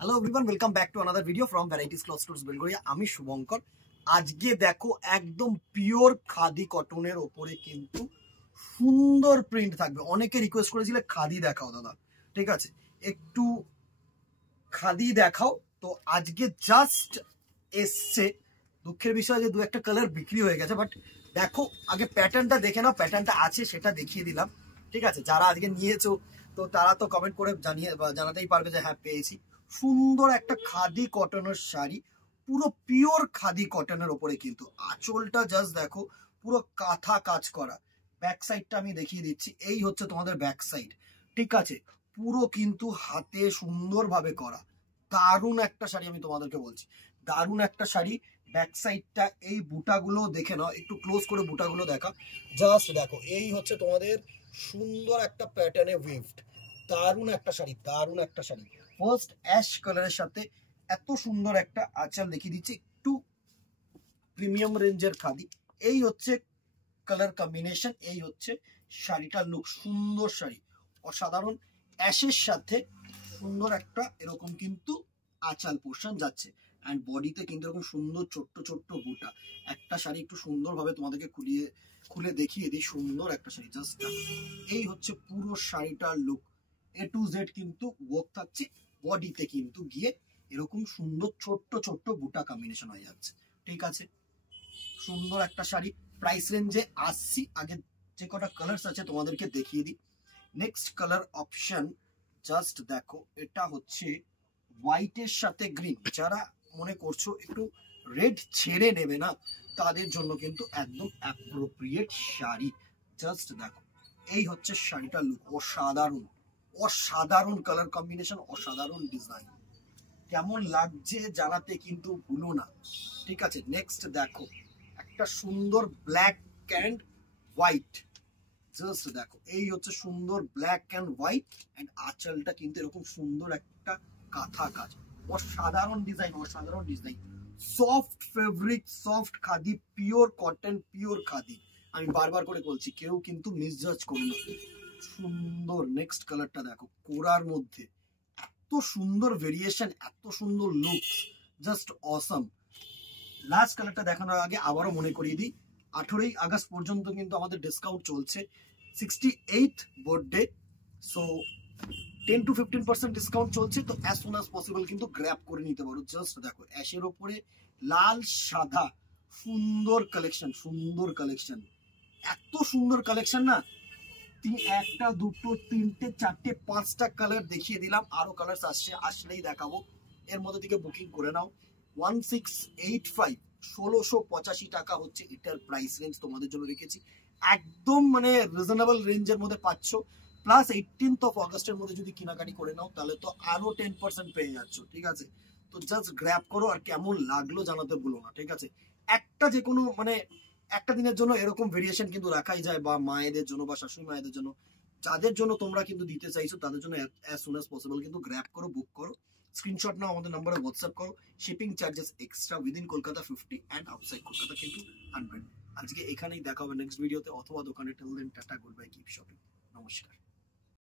Hello everyone, welcome back to another video from varieties cloth stores Belgharia. আমি শুভঙ্কর। আজকে দেখো একদম পিওর খাদি কটনের ওপরে কিন্তু সুন্দর প্রিন্ট থাকবে। অনেকে রিকোয়েস্ট করেছিলে খাদি দেখাও দাদা, ঠিক আছে একটু খাদি দেখাও। তো আজকে জাস্ট এসছে, দুঃখের বিষয় যে দু একটা কালার বিক্রি হয়ে গেছে, বাট দেখো আগে প্যাটার্নটা দেখে নাও। প্যাটার্নটা আছে সেটা দেখিয়ে দিলাম, ঠিক আছে। যারা আজকে নিয়েছো তো তারা তো কমেন্ট করে জানাতেই পারবে যে হ্যাঁ পেয়েছি। সুন্দর একটা খাদি কটনের শাড়ি, পুরো পিওর খাদি কটনের ওপরে কিন্তু আঁচলটা জাস্ট দেখো পুরো কাঁথা কাজ করা। ব্যাক সাইডটা আমি দেখিয়ে দিচ্ছি, এই হচ্ছে তোমাদের ব্যাক সাইড, ঠিক আছে। পুরো কিন্তু হাতে সুন্দরভাবে করা, দারুণ একটা শাড়ি। আমি তোমাদেরকে বলছি দারুণ একটা শাড়ি। ব্যাক সাইডটা এই বুটাগুলো দেখে নাও, একটু ক্লোজ করে বুটাগুলো দেখা, জাস্ট দেখো এই হচ্ছে তোমাদের সুন্দর একটা প্যাটার্নে উইভড। দারুণ একটা শাড়ি, দারুণ একটা শাড়ি। ফার্স্ট অ্যাশ কালারের সাথে এত সুন্দর একটা আঁচল দেখিয়ে দিচ্ছে, একটু প্রিমিয়াম রেঞ্জের খাদি। এই হচ্ছে কালার কম্বিনেশন, এই হচ্ছে শাড়িটার লুক। সুন্দর শাড়ি, অসাধারণ। অ্যাশের সাথে সুন্দর একটা এরকম কিন্তু আঁচাল পোর্শন যাচ্ছে, অ্যান্ড বডিতে কিন্তু এরকম সুন্দর ছোট্ট ছোট্ট বুটা। একটা শাড়ি একটু সুন্দরভাবে তোমাদেরকে খুলে দেখিয়ে দিই। সুন্দর একটা শাড়ি, জাস্ট এই হচ্ছে পুরো শাড়িটার লুক। এ টু জেড কিন্তু ওয়ার্ক থাকছে, বডিতে কিন্তু গিয়ে এরকম সুন্দর ছোট্ট ছোট্ট বুটা কম্বিনেশন হয়ে যাচ্ছে, ঠিক আছে। সুন্দর একটা শাড়ি, প্রাইস রেঞ্জে আসছি। আগে যে কটা কালার্স আছে তোমাদেরকে দেখিয়ে দিই। নেক্সট কালার অপশন জাস্ট দেখো, এটা হচ্ছে হোয়াইটের সাথে গ্রিন। যারা মনে করছো একটু রেড ছেড়ে নেবে না, তাদের জন্য কিন্তু একদম অ্যাপ্রোপ্রিয়েট শাড়ি। জাস্ট দেখো এই হচ্ছে শাড়িটার লুক। অসাধারণ, অসাধারণ কালার কম্বিনেশন, অসাধারণ ডিজাইন। কেমন লাগছে জানাতে কিন্তু ভুলো না, ঠিক আছে। নেক্সট দেখো একটা সুন্দর ব্ল্যাক অ্যান্ড হোয়াইট। জাস্ট দেখো এই হচ্ছে সুন্দর ব্ল্যাক অ্যান্ড হোয়াইট, অ্যান্ড আঁচলটা কিন্তু এরকম সুন্দর একটা কাঁথা কাজ। অসাধারণ ডিজাইন, অসাধারণ design. Soft fabric, soft khadi, pure cotton, pure khadi. আমি বারবার করে বলছি, কেউ কিন্তু মিসজাজ করো না। সুন্দর নেক্সট কালারটা দেখো, কোরার মধ্যে এত সুন্দর ভেরিয়েশন, এত সুন্দর লুকস, জাস্ট অসম। লাস্ট কালারটা দেখানোর আগে আবারও মনে করিয়ে দিই, 18ই আগস্ট পর্যন্ত কিন্তু আমাদের ডিসকাউন্ট চলছে, 68th birthday. So 10 to 15% discount চলছে, তো অ্যাজ সুন অ্যাজ পসিবল কিন্তু গ্র্যাব করে নিতে পারো। জাস্ট দেখো অ্যাশের ওপরে লাল সাদা, সুন্দর কালেকশন, সুন্দর কালেকশন, এত সুন্দর কালেকশন না। একটা দুটো তিনটে চারটে পাঁচটা কালার দেখিয়ে দিলাম, আরো কালার আসছে, আসলেই দেখাবো। এর মধ্যে থেকে বুকিং করে নাও। 1685, 1685 টাকা হচ্ছে এটার প্রাইস রেঞ্জ তোমাদের জন্য রেখেছি। একদম মানে রিজনেবল রেঞ্জের মধ্যে পাচ্ছ। প্লাস 18th of অগস্টের মধ্যে যদি কেনাকাটি করে নাও তাহলে তো আরো 10% পেয়ে যাচ্ছ, ঠিক আছে। তো জাস্ট গ্র্যাব করো, আর কেমন লাগলো জানাতে ভুলো না, ঠিক আছে। একটা যে কোনো মানে একটা দিনের জন্য এরকম ভেরিয়েশন কিন্তু রাখাই যায়, বা মায়েদের জন্য বা শাশুড়ি মায়েদের জন্য, যাদের জন্য তোমরা কিন্তু দিতে চাইছো তাদের জন্য অ্যাজ সুন অ্যাজ পসিবল কিন্তু গ্র্যাব করো, বুক করো, স্ক্রিনশট নাও, আমাদের নাম্বারে হোয়াটসঅ্যাপ করো। Shipping charges extra, within Kolkata 50 and outside Kolkata কিন্তু 100। আজকে এখানেই দেখা হবে নেক্সট ভিডিওতে অথবা দোকানে। Till then tata, good bye, keep shopping, নমস্কার।